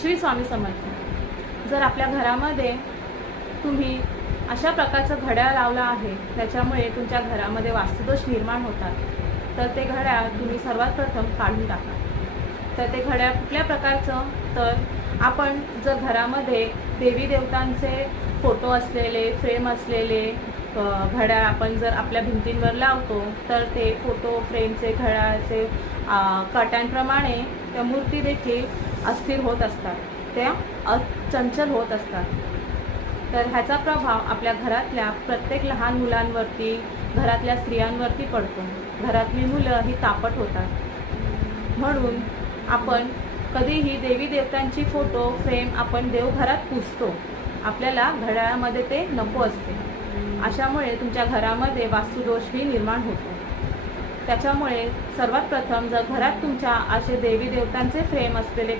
श्री स्वामी समर्थ। जर आपल्या घरामध्ये तुम्ही अशा प्रकारचं घड्याळ लावलं आहे त्याच्यामुळे तुमच्या घरामध्ये वास्तुदोष निर्माण होतात, तर ते घड्याळ तुम्ही सर्वात प्रथम काढून टाका। तर ते घड्याळ कुठल्या प्रकारचं, तर आपण जर घरामध्ये देवी देवतांचे फोटो असलेले, फ्रेम असलेले घड्याळ आपण जर आपल्या भिंतींवर लावतो, तर ते फोटो फ्रेमचे घड्याळाचे काट्यांप्रमाणे त्या मूर्ती देखील अस्थिर होत असतात, त्या चंचल होत असतात। तर ह्याचा प्रभाव आपल्या घरातल्या प्रत्येक लहान मुलांवरती, घरातल्या स्त्रियांवरती पडतो। घरातली मुलं ही तापट होतात। म्हणून आपण कधीही देवी देवतांची फोटो फ्रेम आपण देवघरात पुजतो, आपल्याला घड्याळामध्ये ते नको असते। अशामुळे तुमच्या घरामध्ये वास्तुदोषही निर्माण होतो। त्याच्यामुळे सर्वात प्रथम जर घरात तुमच्या असे देवी देवतांचे फ्रेम असलेले